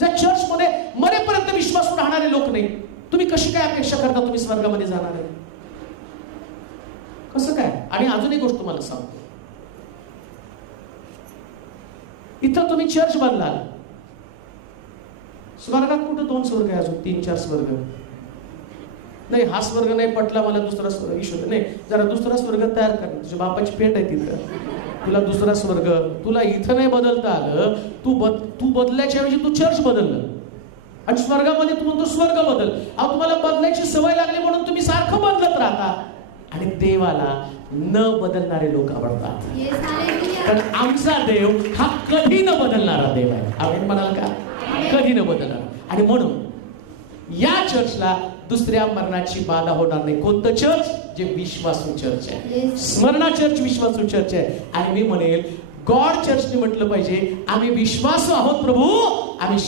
ज्या चर्चमध्ये मरेपर्यंत विश्वासू राहणारे लोक नाही, तुम्ही कशी काय अपेक्षा करता तुम्ही स्वर्गामध्ये जाणार आहे? कसं काय? आणि अजून एक गोष्ट तुम्हाला सांगतो, इथं तुम्ही चर्च बांधलाल, स्वर्गात कुठं 2 स्वर्ग आहे, अजून 3-4 स्वर्ग नाही. हा स्वर्ग नाही पटला मला, दुसरा स्वर्ग ईश्वर नाही, जरा दुसरा स्वर्ग तयार कर. तुझ्या बापाची पेट आहे तिथं, तुला दुसरा स्वर्ग. तुला इथं नाही बदलता आलं, तू बदलायच्या ऐवजी तू चर्च बदललं आणि स्वर्गामध्ये तू म्हणतो स्वर्ग बदल. अहो, तुम्हाला बदलायची सवय लागली म्हणून तुम्ही सारखं बदलत राहता. आणि देवाला न बदलणारे लोक आवडतात, कारण आमचा देव हा कधी न बदलणारा देव आहे. आपण म्हणाल का? कधी न बदलणार. आणि म्हणून या चर्चला दुसऱ्या मरणाची बाधा होणार नाही. कोणतं चर्च? जे विश्वासू चर्च आहे. स्मरणा चर्च विश्वासू चर्च आहे. आणि मी म्हणेल गॉड चर्चने म्हटलं पाहिजे, आम्ही विश्वासू आहोत प्रभू, आम्ही